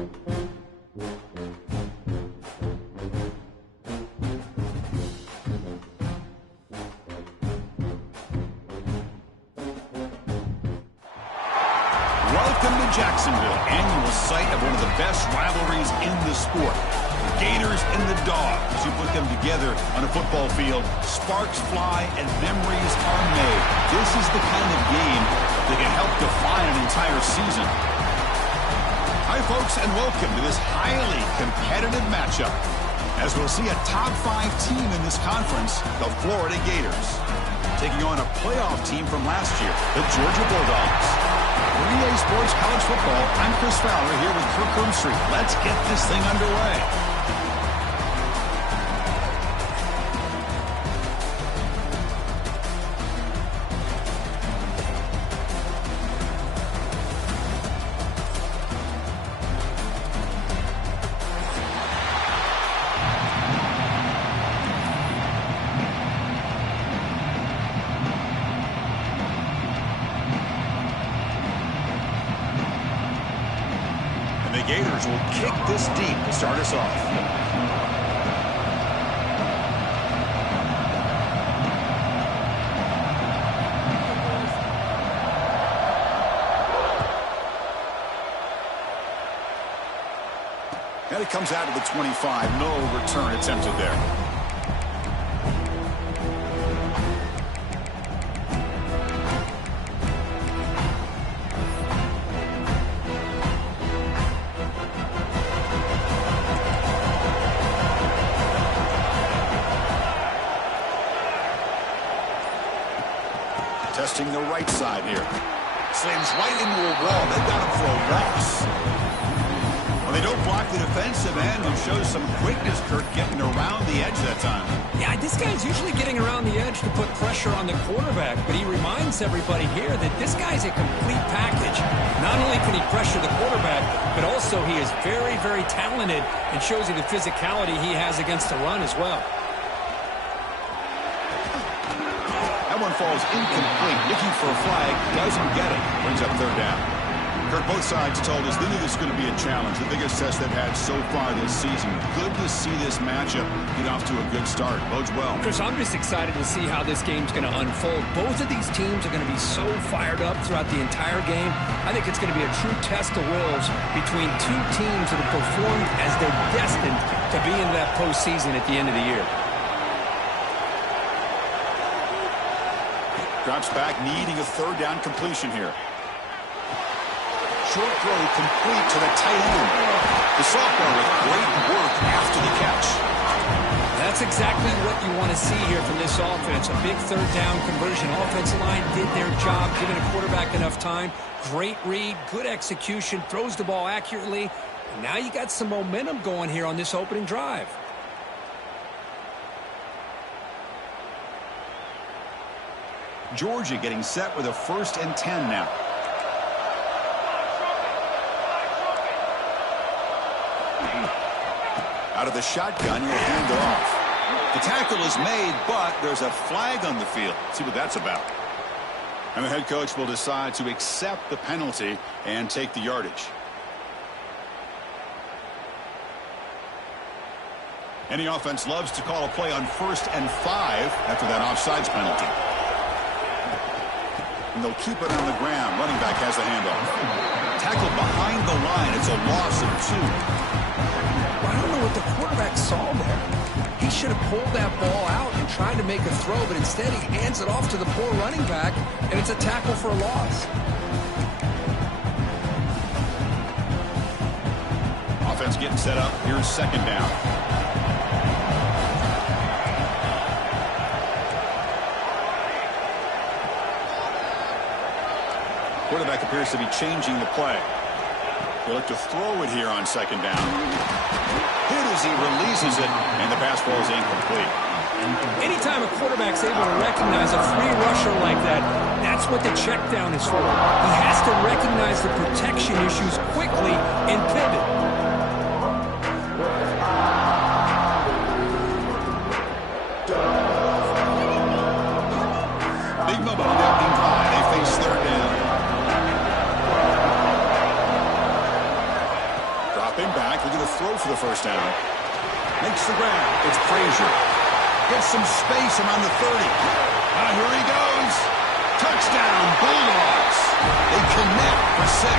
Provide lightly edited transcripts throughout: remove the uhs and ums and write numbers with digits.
Welcome to Jacksonville, annual site of one of the best rivalries in the sport. The Gators and the Dogs. You put them together on a football field, sparks fly and memories are made. This is the kind of game that can help define an entire season. Hi, folks, and welcome to this highly competitive matchup, as we'll see a top 5 team in this conference, the Florida Gators, taking on a playoff team from last year, the Georgia Bulldogs. For EA Sports College Football, I'm Chris Fowler here with Kirk Herbstreit. Let's get this thing underway. The Gators will kick this deep to start us off. And it comes out to the 25. No return attempted there. Testing the right side here. Slams right into a wall. They've got him for a loss. Well, they don't block the defensive end, who shows some quickness, Kirk, getting around the edge that time. Yeah, this guy's usually getting around the edge to put pressure on the quarterback, but he reminds everybody here that this guy's a complete package. Not only can he pressure the quarterback, but also he is very, very talented and shows you the physicality he has against the run as well. One falls incomplete, looking for a flag, doesn't get it, brings up third down. Kirk, both sides told us they knew this was going to be a challenge, the biggest test they've had so far this season. Good to see this matchup get off to a good start. Bodes well. Chris, I'm just excited to see how this game's going to unfold. Both of these teams are going to be so fired up throughout the entire game. I think it's going to be a true test of wills between two teams that have performed as they're destined to be in that postseason at the end of the year. Drops back, needing a third down completion here. Short throw complete to the tight end. The sophomore with great work after the catch. That's exactly what you want to see here from this offense. A big third down conversion. Offensive line did their job, giving a quarterback enough time. Great read, good execution, throws the ball accurately. And now you got some momentum going here on this opening drive. Georgia getting set with a 1st and 10 now. Out of the shotgun, he'll hand it off. The tackle is made, but there's a flag on the field. Let's see what that's about. And the head coach will decide to accept the penalty and take the yardage. Any offense loves to call a play on 1st and 5 after that offsides penalty. And they'll keep it on the ground. Running back has the handoff. Tackled behind the line. It's a loss of 2. I don't know what the quarterback saw there. He should have pulled that ball out and tried to make a throw, but instead he hands it off to the poor running back, and it's a tackle for a loss. Offense getting set up. Here's 2nd down. Quarterback appears to be changing the play. He'll look to throw it here on 2nd down. Hit as he releases it, and the pass falls incomplete. Anytime a quarterback's able to recognize a free rusher like that, that's what the check down is for. He has to recognize the protection issues quickly and pivot. Big momentum opening drive. They face 3rd down. Stepping back, they're going to throw for the first down. Makes the grab. It's Frazier. Gets some space around the 30. Now here he goes. Touchdown, Bulldogs. They connect for 6.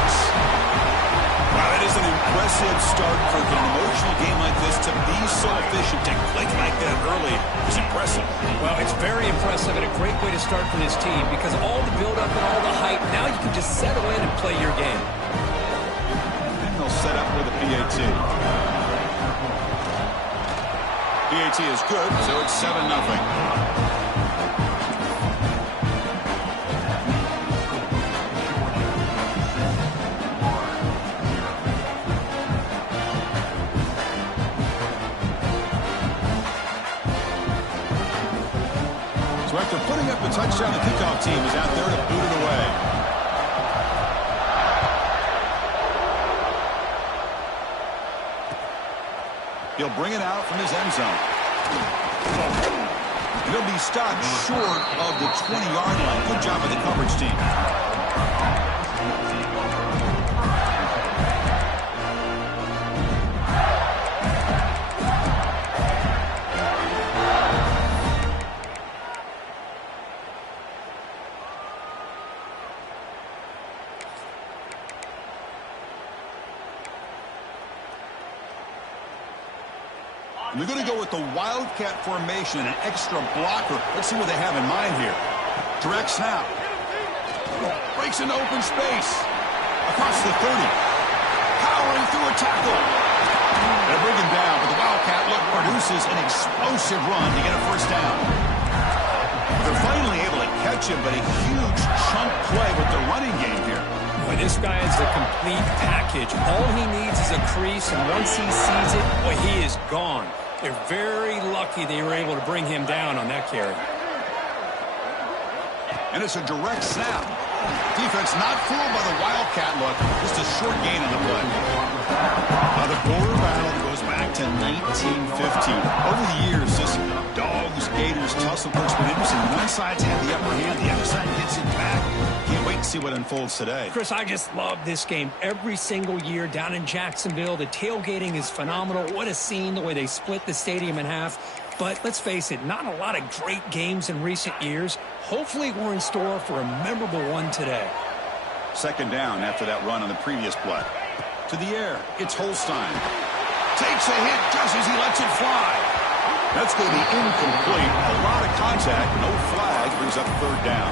Wow, that is an impressive start, Kirk. In an emotional game like this, to be so efficient, to click like that early is impressive. Well, it's very impressive and a great way to start for this team because all the build-up and all the hype, now you can just settle in and play your game. And they'll set up with a PAT. PAT is good, so it's 7-0. So after putting up a touchdown, the kickoff team is out there to boot it away. He'll bring it out from his end zone. He'll be stopped short of the 20-yard line. Good job by the coverage team. They're going to go with the Wildcat formation and an extra blocker. Let's see what they have in mind here. Direct snap. Breaks into open space. Across the 30. Powering through a tackle. They bring him down, but the Wildcat look produces an explosive run to get a first down. They're finally able to catch him, but a huge chunk play with the running game here. Boy, this guy is a complete package. All he needs is a crease, and once he sees it, boy, he is gone. They're very lucky they were able to bring him down on that carry. And it's a direct snap. Defense not fooled by the Wildcat look. Just a short gain on the play. The border battle goes back to 1915. Over the years, this Dogs-Gators tussle looks been interesting. One side's had the upper hand. The other side gets it back. Can't wait to see what unfolds today. Chris, I just love this game. Every single year down in Jacksonville, the tailgating is phenomenal. What a scene, the way they split the stadium in half. But let's face it, not a lot of great games in recent years. Hopefully we're in store for a memorable one today. Second down after that run on the previous play. To the air, it's Holstein. Takes a hit just as he lets it fly. That's going to be incomplete. A lot of contact, no flag, brings up third down.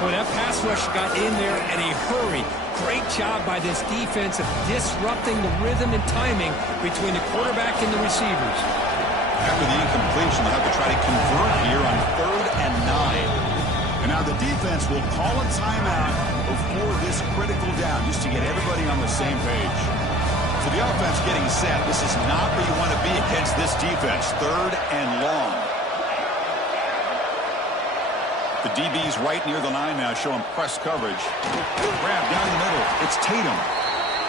Boy, that pass rush got in there in a hurry. Great job by this defense of disrupting the rhythm and timing between the quarterback and the receivers. After the incompletion, they'll have to try to convert here on 3rd and 9. And now the defense will call a timeout before this critical down, just to get everybody on the same page. For the offense getting set, this is not where you want to be against this defense. 3rd and long. The DB's right near the line now, showing press coverage. Grab down the middle. It's Tatum.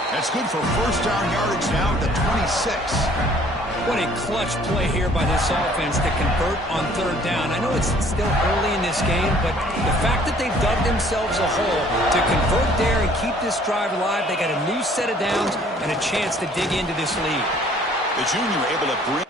That's good for first down yardage now at the 26. What a clutch play here by this offense to convert on 3rd down. I know it's still early in this game, but the fact that they've dug themselves a hole to convert there and keep this drive alive, they got a new set of downs and a chance to dig into this lead. The junior able to bring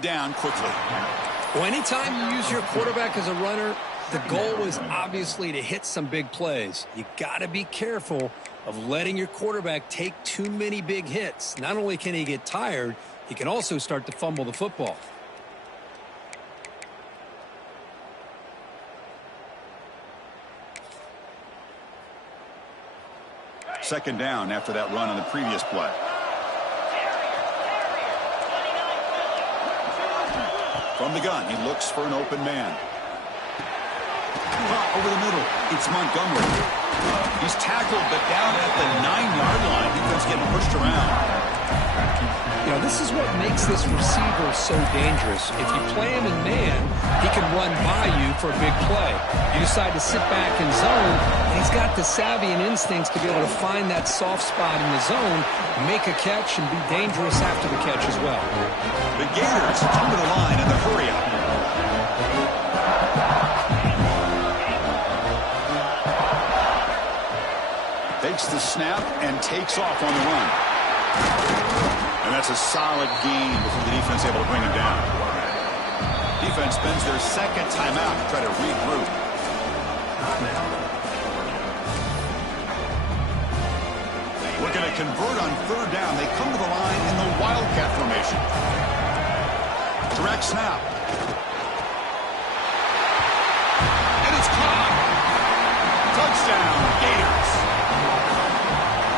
down quickly. Well, anytime you use your quarterback as a runner, the goal is obviously to hit some big plays. You got to be careful of letting your quarterback take too many big hits. Not only can he get tired, he can also start to fumble the football. Second down after that run on the previous play. From the gun, he looks for an open man. Over the middle, it's Montgomery. He's tackled, but down at the 9-yard line. Defense getting pushed around. You know, this is what makes this receiver so dangerous. If you play him in man, he can run by you for a big play. You decide to sit back in zone, and he's got the savvy and instincts to be able to find that soft spot in the zone, make a catch, and be dangerous after the catch as well. The Gators come to the line in the hurry-up. Takes the snap and takes off on the run. And that's a solid gain before the defense able to bring him down. Defense spends their second timeout to try to regroup. Looking to convert on third down. They come to the line in the Wildcat formation. Direct snap. And it's caught. Touchdown, Gators.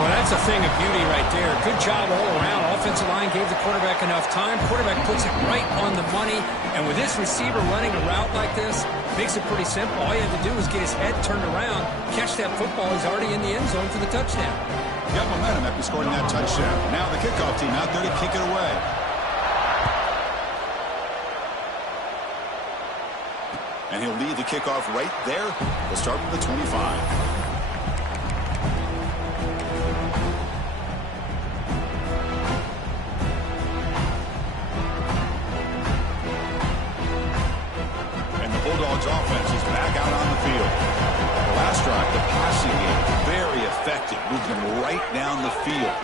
Well, that's a thing of beauty right there. Good job all around. Offensive line gave the quarterback enough time. Quarterback puts it right on the money. And with this receiver running a route like this, makes it pretty simple. All you have to do is get his head turned around, catch that football. He's already in the end zone for the touchdown. Got momentum after scoring that touchdown. Now the kickoff team out there to kick it away. And he'll lead the kickoff right there. We'll start with the 25. Offense is back out on the field. The last drive, the passing game, very effective, moving them right down the field.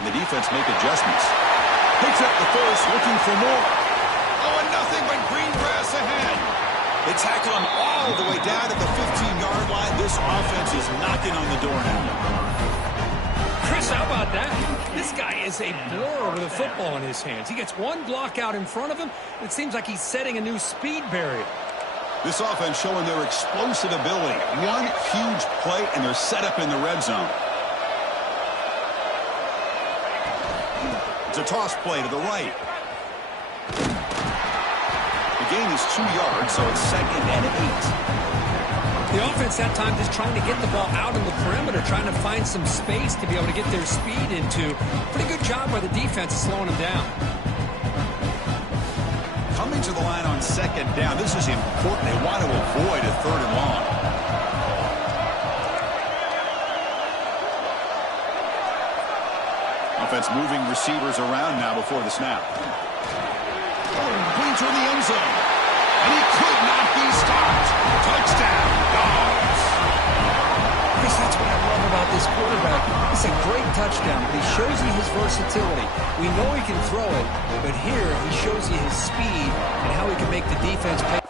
And the defense make adjustments. Picks up the first, looking for more. Oh, and nothing but green grass ahead. They tackle him all the way down to the 15-yard line. This offense is knocking on the door now. Chris, how about that? This guy is a blur with a football in his hands. He gets one block out in front of him. It seems like he's setting a new speed barrier. This offense showing their explosive ability. One huge play, and they're set up in the red zone. It's a toss play to the right. The gain is 2 yards, so it's 2nd and 8. The offense that time just trying to get the ball out in the perimeter, trying to find some space to be able to get their speed into. Pretty good job by the defense slowing them down. Coming to the line on 2nd down. This is important. They want to avoid a 3rd and long. Offense moving receivers around now before the snap. Clean through the end zone. And he could not be stopped. Touchdown, Dogs. Chris, that's what I love about this quarterback. It's a great touchdown, but he shows you his versatility. We know he can throw it, but here he shows you his speed and how he can make the defense pay.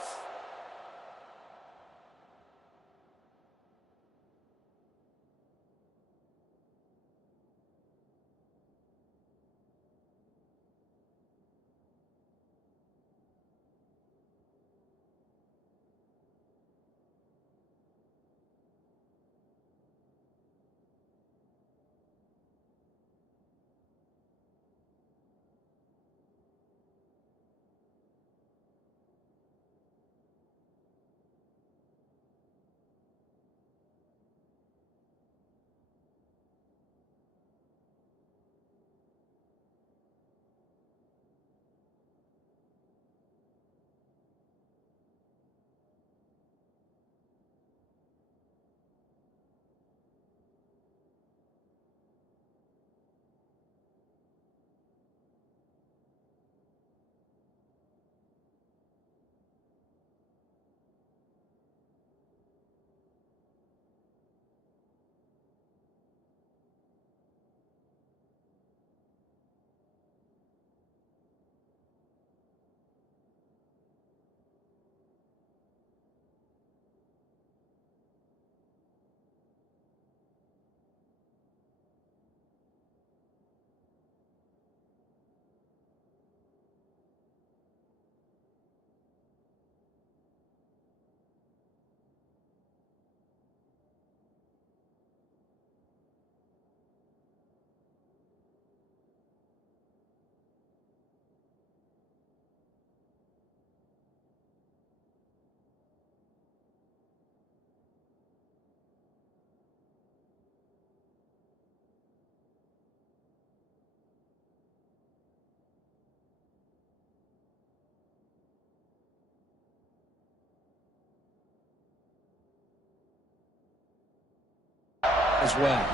as well.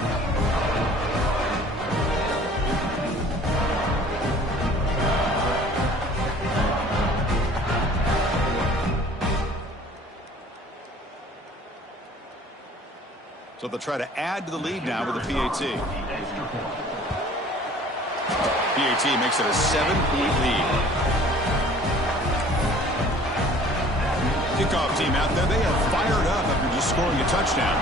So they'll try to add to the lead now with a PAT. PAT makes it a 7-point lead. Kickoff team out there, they have fired up after just scoring a touchdown.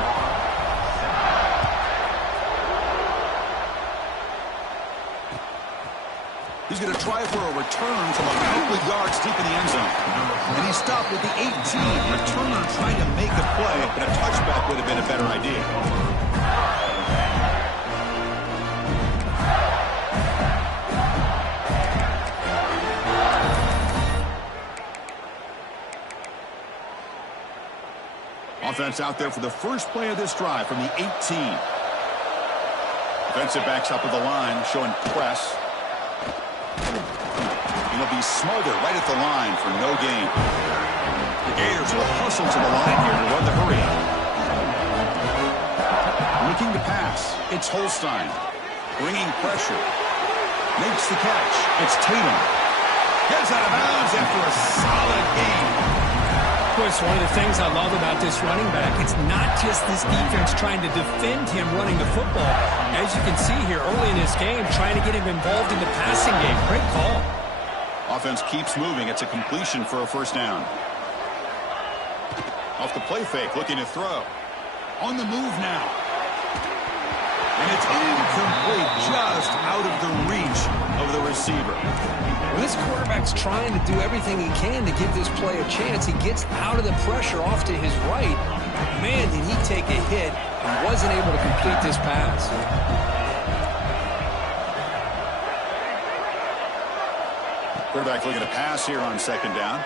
He's going to try for a return from a couple of yards deep in the end zone. And he stopped with the 18. Returner trying to make a play, but a touchback would have been a better idea. Offense out there for the first play of this drive from the 18. Defensive backs up with the line, showing press. He'll be smothered right at the line for no gain. The Gators will hustle to the line here to run the hurry up. Looking to pass. It's Holstein. Bringing pressure. Makes the catch. It's Tatum. Gets out of bounds after a solid game. It's one of the things I love about this running back. It's not just this defense trying to defend him running the football. As you can see here early in this game, trying to get him involved in the passing game. Great call. Offense keeps moving. It's a completion for a first down. Off the play fake, looking to throw. On the move now. And it's incomplete, just out of the reach of the receiver. Well, this quarterback's trying to do everything he can to give this play a chance. He gets out of the pressure off to his right. Man, did he take a hit and wasn't able to complete this pass. Quarterback looking to pass here on second down.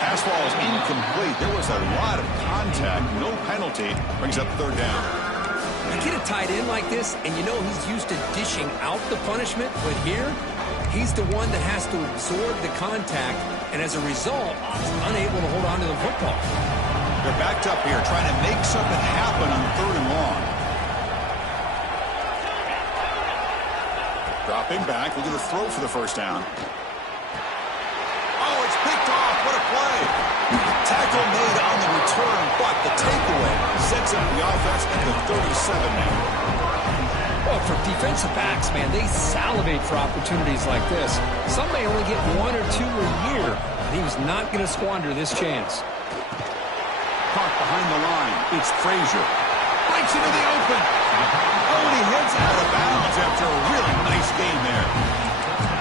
Pass ball is incomplete. There was a lot of contact. No penalty. Brings up third down. You get a tight end like this, and you know he's used to dishing out the punishment, but here, he's the one that has to absorb the contact, and as a result, he's unable to hold on to the football. They're backed up here, trying to make something happen on third and long. Dropping back, looking to throw for the first down. Oh, it's picked off. What a play. Tackle made on the return, but the takeaway sets up the offense at the 37 now. Well, for defensive backs, man, they salivate for opportunities like this. Some may only get one or two a year, and he was not going to squander this chance. Caught behind the line. It's Frazier. Breaks into the open. Oh, and he heads out of bounds after a really nice game there.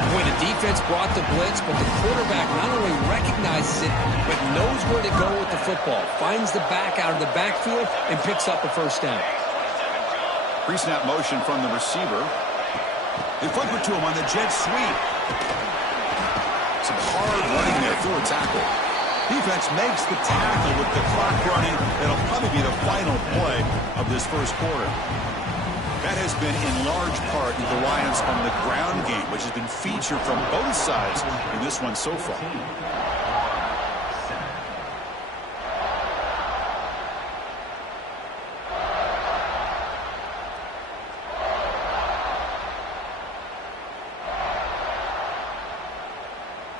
Boy, the defense brought the blitz, but the quarterback not only recognizes it, but knows where to go with the football. Finds the back out of the backfield and picks up a first down. Pre-snap motion from the receiver. They flip it to him on the jet sweep. Some hard running there through a tackle. Defense makes the tackle with the clock running. That'll probably be the final play of this first quarter. That has been in large part the reliance on the ground game, which has been featured from both sides in this one so far.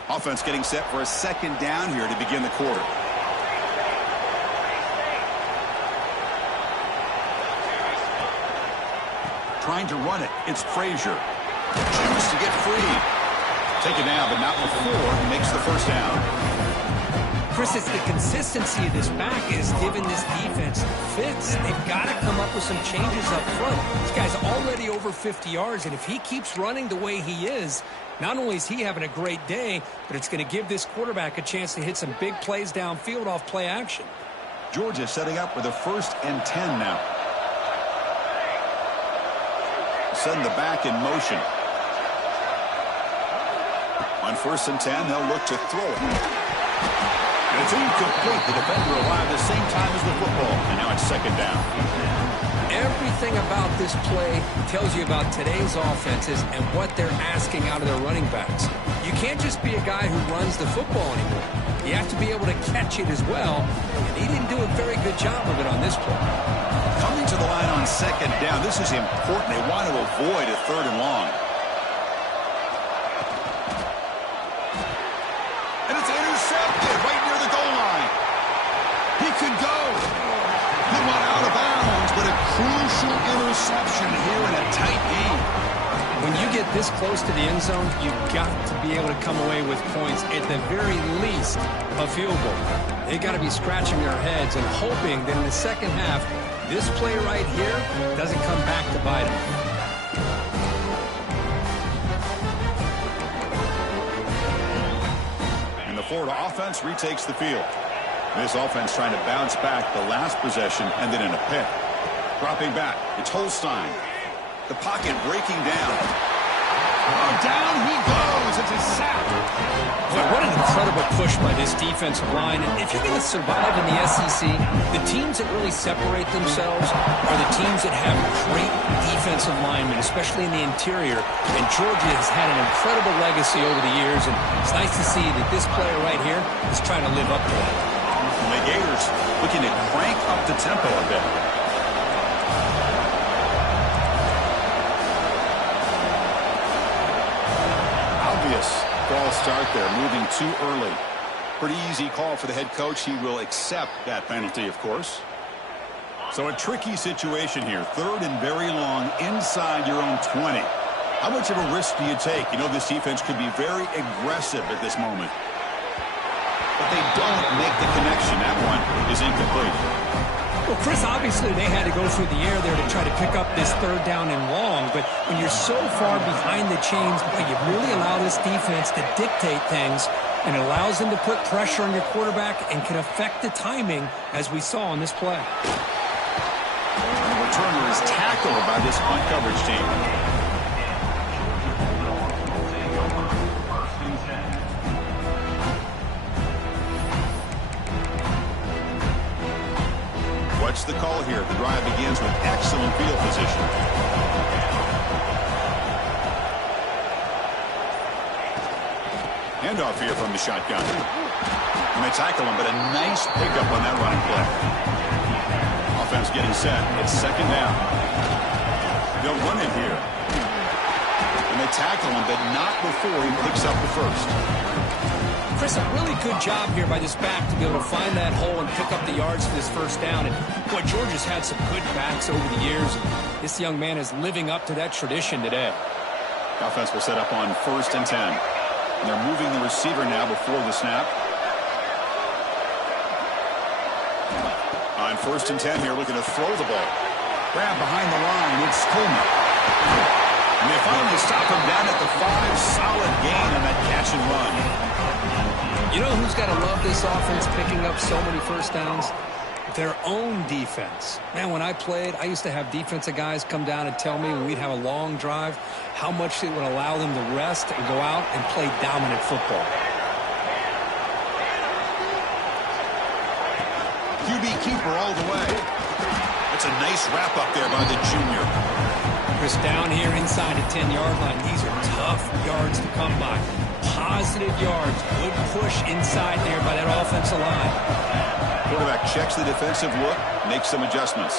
Offense getting set for a second down here to begin the quarter. Trying to run it. It's Frazier. Chance to get free. Take it down, but not before he makes the first down. Chris, it's the consistency of this back is giving this defense fits. They've got to come up with some changes up front. This guy's already over 50 yards, and if he keeps running the way he is, not only is he having a great day, but it's going to give this quarterback a chance to hit some big plays downfield off play action. Georgia setting up with a 1st and 10 now. Send the back in motion. On 1st and 10, they'll look to throw it. And it's incomplete. The defender arrived at the same time as the football, and now it's second down. Everything about this play tells you about today's offenses and what they're asking out of their running backs. You can't just be a guy who runs the football anymore. You have to be able to catch it as well, and he didn't do a very good job of it on this play. Coming to the line on second down, this is important. They want to avoid a third and long. And it's intercepted right near the goal line. He could go. He went out of bounds, but a crucial interception here in a tight game. When you get this close to the end zone, you've got to be able to come away with points, at the very least, a field goal. They got to be scratching their heads and hoping that in the second half, this play right here doesn't come back to bite them. And the Florida offense retakes the field. This offense trying to bounce back the last possession and then in a pick. Dropping back, it's Holstein. The pocket breaking down. Oh, down he goes. It's a sack. Boy, what an incredible push by this defensive line. And if you're going to survive in the SEC, the teams that really separate themselves are the teams that have great defensive linemen, especially in the interior. And Georgia has had an incredible legacy over the years, and it's nice to see that this player right here is trying to live up to that. And the Gators looking to crank up the tempo a bit. False start there, moving too early. Pretty easy call for the head coach. He will accept that penalty, of course. So a tricky situation here. Third and very long inside your own 20. How much of a risk do you take? You know this defense could be very aggressive at this moment. But they don't make the connection. That one is incomplete. Well, Chris, obviously they had to go through the air there to try to pick up this third down and long, but when you're so far behind the chains, you really allow this defense to dictate things, and it allows them to put pressure on your quarterback and can affect the timing, as we saw on this play. And the returner is tackled by this punt coverage team. What's the call here? The drive begins with excellent field position. Handoff here from the shotgun. And they tackle him, but a nice pickup on that running play. Offense getting set. It's second down. They'll run it here. And they tackle him, but not before he picks up the first. Chris, a really good job here by this back to be able to find that hole and pick up the yards for this first down. And, boy, Georgia's had some good backs over the years. And this young man is living up to that tradition today. The offense will set up on 1st and 10. And they're moving the receiver now before the snap. On 1st and 10 here, looking to throw the ball. Grab behind the line. It's Coleman. And they finally stop him down at the 5. Solid gain on that catch and run. You know who's got to love this offense picking up so many first downs? Their own defense. Man, when I played, I used to have defensive guys come down and tell me when we'd have a long drive how much it would allow them to rest and go out and play dominant football. QB keeper all the way. That's a nice wrap up there by the junior. Chris, down here inside the 10-yard line, these are tough yards to come by. Positive yards, good push inside there by that offensive line. Quarterback checks the defensive look, makes some adjustments.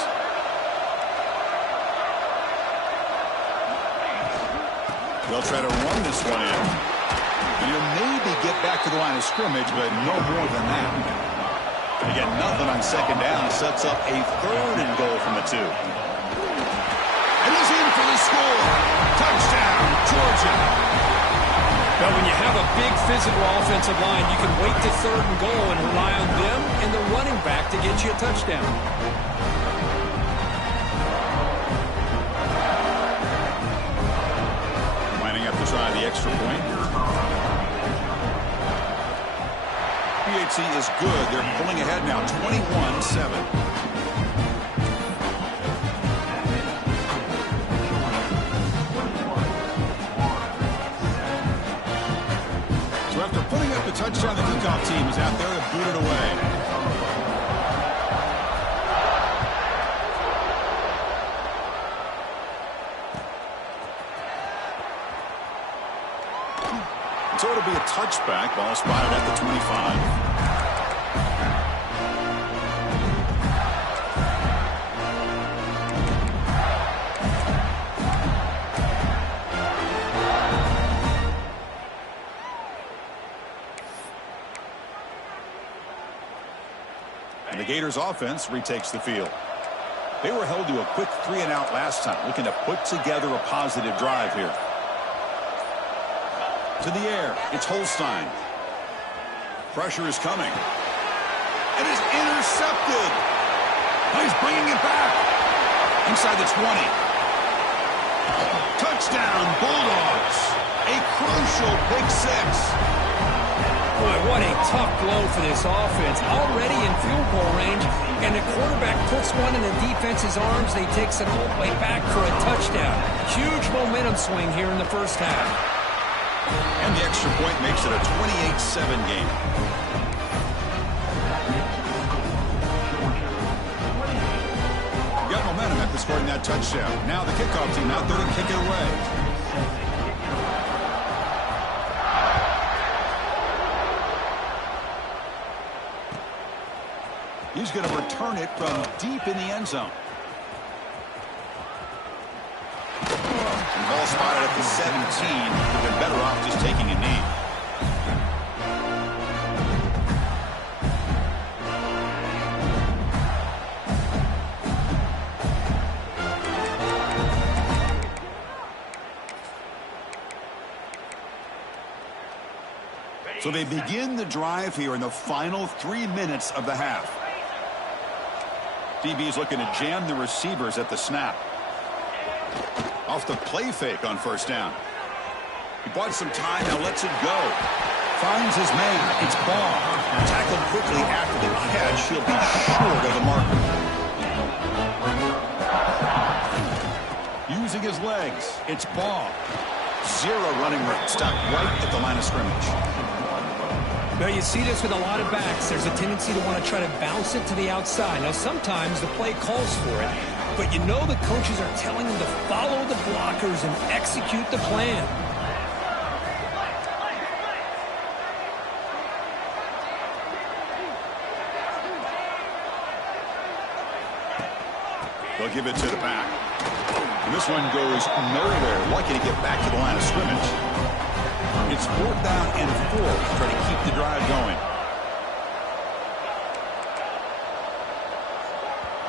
They'll try to run this one in. And he'll maybe get back to the line of scrimmage, but no more than that. They get nothing on second down. Sets up a 3rd and goal from the 2. And he's in for the score. Touchdown, Georgia. But when you have a big physical offensive line, you can wait to 3rd and goal and rely on them and the running back to get you a touchdown. Lining up to try the extra point. PHC is good. They're pulling ahead now, 21-7. After putting up the touchdown, the kickoff team is out there to boot it away. So it'll be a touchback. Ball spotted at the 25. And the Gators offense retakes the field. They were held to a quick 3-and-out last time, looking to put together a positive drive here. To the air, it's Holstein. Pressure is coming. It is intercepted. Oh, he's bringing it back. Inside the 20. Touchdown, Bulldogs. A crucial pick six. Boy, what a tough blow for this offense. Already in field goal range, and the quarterback puts one in the defense's arms. They takes it all the way back for a touchdown. Huge momentum swing here in the first half. And the extra point makes it a 28-7 game. Got momentum after scoring that touchdown. Now the kickoff team out there to kick it away. He's going to return it from deep in the end zone. Ball spotted at the 17. Would have been better off just taking a knee. So they begin the drive here in the final 3 minutes of the half. DB's looking to jam the receivers at the snap. Off the play fake on first down. He bought some time, now lets it go. Finds his man. It's Ball. Tackled quickly after the catch. He'll be short of the marker. Using his legs. It's Ball. Zero running room. Stopped right at the line of scrimmage. Now, you see this with a lot of backs. There's a tendency to want to try to bounce it to the outside. Now, sometimes the play calls for it, but you know the coaches are telling them to follow the blockers and execute the plan. They'll give it to the back. And this one goes nowhere. Lucky to get back to the line of scrimmage. It's 4th down and 4. Trying to keep the drive going.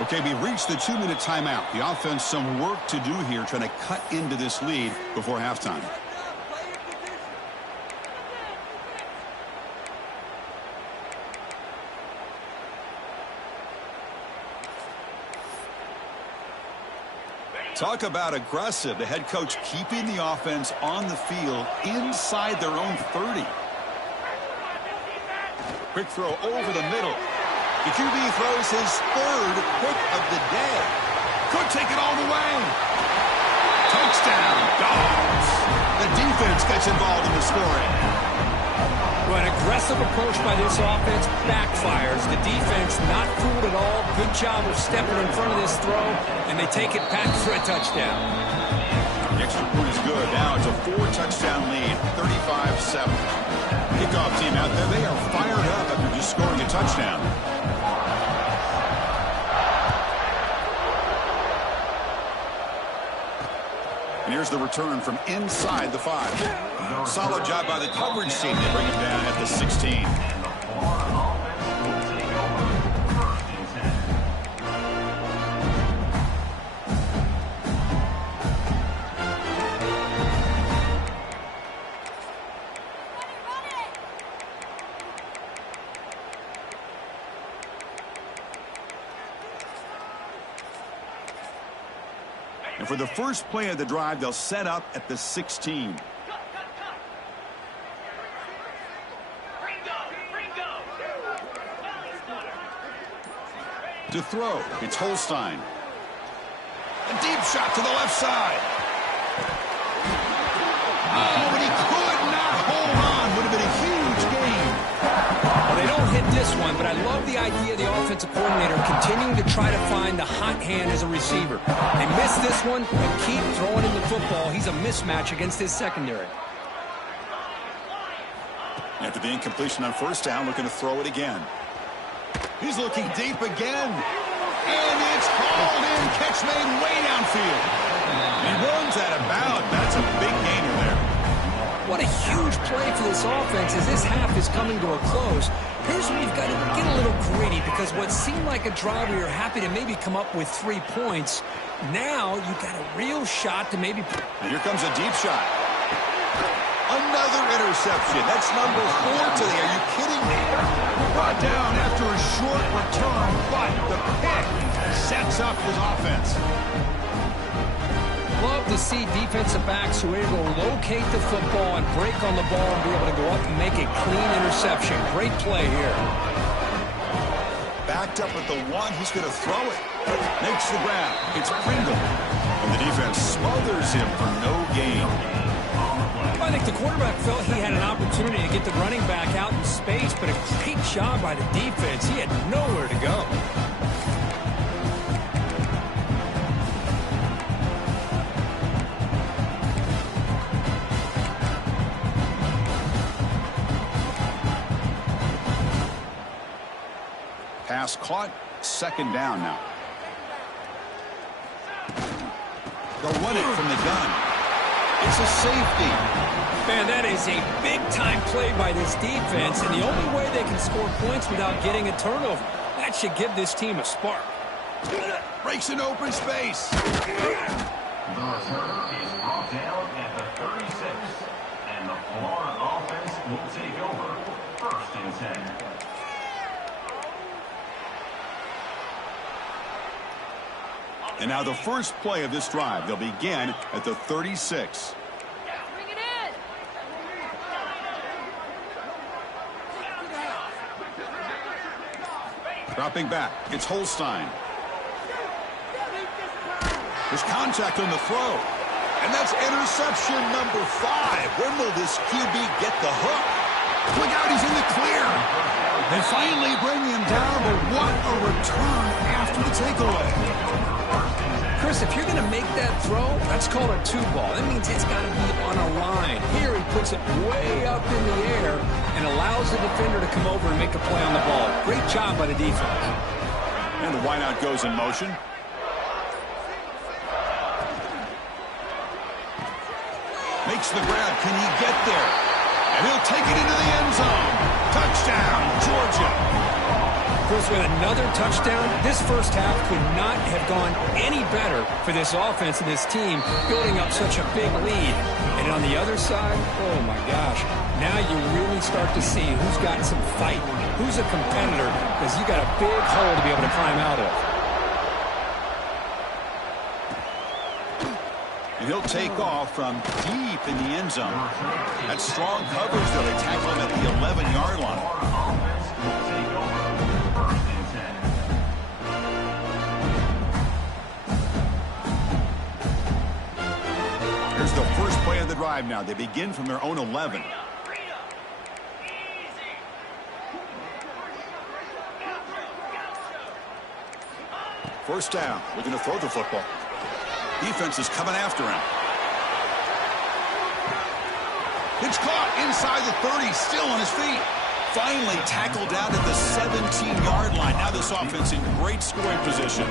Okay, we reached the 2-minute timeout. The offense some work to do here, trying to cut into this lead before halftime. Talk about aggressive. The head coach keeping the offense on the field inside their own 30. Quick throw over the middle. The QB throws his 3rd pick of the day. Could take it all the way. Touchdown, Dogs. The defense gets involved in the scoring. Well, an aggressive approach by this offense backfires. The defense not fooled at all. Good job of stepping in front of this throw, and they take it back for a touchdown. The extra point is good. Now it's a 4-touchdown lead, 35-7. Kickoff team out there, they are fired up after just scoring a touchdown. And here's the return from inside the 5. Solid job by the coverage team. They bring him down at the 16. And for the first play of the drive, they'll set up at the 16. To throw, it's Holstein. A deep shot to the left side. Oh, but he could not hold on. Would have been a huge gain. Well, they don't hit this one, but I love the idea of the offensive coordinator continuing to try to find the hot hand as a receiver. They miss this one and keep throwing him the football. He's a mismatch against his secondary. After the incompletion on first down, looking to throw it again. He's looking deep again. And it's hauled in. Catch made way downfield. He runs out of bounds. That's a big gainer there. What a huge play for this offense as this half is coming to a close. Here's where you've got to get a little greedy, because what seemed like a drive where you're happy to maybe come up with 3 points, now you've got a real shot to maybe... And here comes a deep shot. Another interception. That's number 4 today. Are you kidding me? Brought down after a short return, but the pick sets up his offense. Love to see defensive backs who are able to locate the football and break on the ball and be able to go up and make a clean interception. Great play here. Backed up at the 1. He's going to throw it. Makes the grab. It's Pringle. And the defense smothers him for no gain. I think the quarterback felt he had an opportunity to get the running back out in space, but a great job by the defense. He had nowhere to go. Pass caught. Second down now. They'll run it from the gun. It's a safety. Man, that is a big-time play by this defense, and the only way they can score points without getting a turnover. That should give this team a spark. Breaks an open space. The return is brought down at the 36, and the Florida offense will take over 1st and 10. And now the first play of this drive. They'll begin at the 36. Bring it in. Dropping back. It's Holstein. There's contact on the throw. And that's interception number 5. When will this QB get the hook? Look out, he's in the clear. They finally bring him down, but what a return after the takeaway. Chris, if you're going to make that throw, that's called a 2-ball. That means it's got to be on a line. Here he puts it way up in the air and allows the defender to come over and make a play on the ball. Great job by the defense. And the wideout goes in motion. Makes the grab. Can he get there? And he'll take it into the end zone. Touchdown, Georgia. Chris, with another touchdown, this first half could not have gone any better for this offense and this team, building up such a big lead. And on the other side, oh my gosh, now you really start to see who's got some fight, who's a competitor, because you got a big hole to be able to climb out of. And he'll take off from deep in the end zone. That's strong coverage, though. They tackle him at the 11-yard line. Here's the first play of the drive now. They begin from their own 11. First down. We're going to throw the football. Defense is coming after him. It's caught inside the 30, still on his feet. Finally tackled down at the 17-yard line. Now this offense in great scoring position.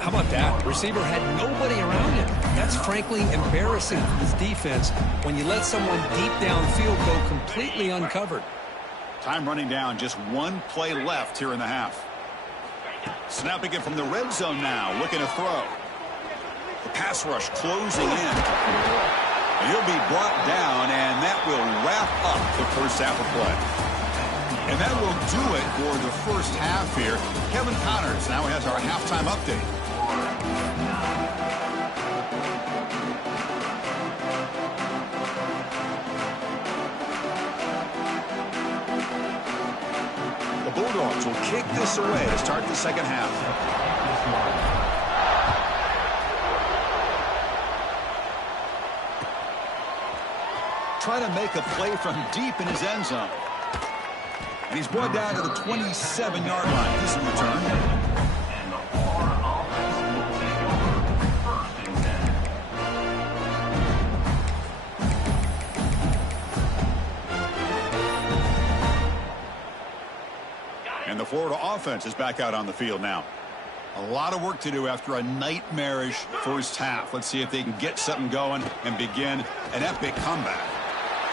How about that? Receiver had nobody around him. That's frankly embarrassing for this defense when you let someone deep downfield go completely uncovered. Time running down. Just one play left here in the half. Snapping it from the red zone now. Looking to throw. The pass rush closing in. And he'll be brought down, and that will wrap up the first half of play. And that will do it for the first half here. Kevin Connors now has our halftime update. The Bulldogs will kick this away to start the second half. Trying to make a play from deep in his end zone. And he's brought down to the 27-yard line. This is a return. And the Florida offense will take over 1st and 10. Florida offense is back out on the field now. A lot of work to do after a nightmarish first half. Let's see if they can get something going and begin an epic comeback.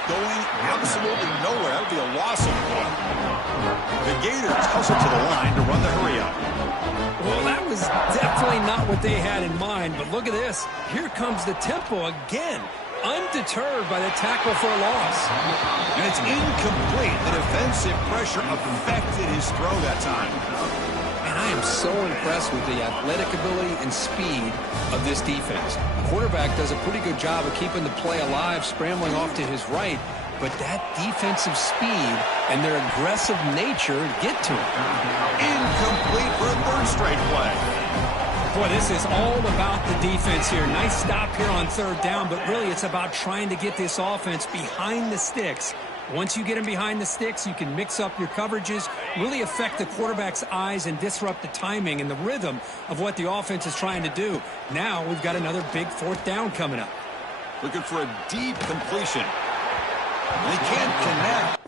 Going absolutely nowhere. That would be a loss of one. The Gators hustle to the line to run the hurry up. Well, that was definitely not what they had in mind, but look at this. Here comes the tempo again, undeterred by the tackle for a loss. And it's incomplete. The defensive pressure affected his throw that time. And I am so impressed with the athletic ability and speed of this defense. The quarterback does a pretty good job of keeping the play alive, scrambling off to his right, but that defensive speed and their aggressive nature get to him. Incomplete for a third straight play. Boy, this is all about the defense here. Nice stop here on third down, but really it's about trying to get this offense behind the sticks. Once you get them behind the sticks, you can mix up your coverages, really affect the quarterback's eyes and disrupt the timing and the rhythm of what the offense is trying to do. Now we've got another big fourth down coming up. Looking for a deep completion. They can't connect.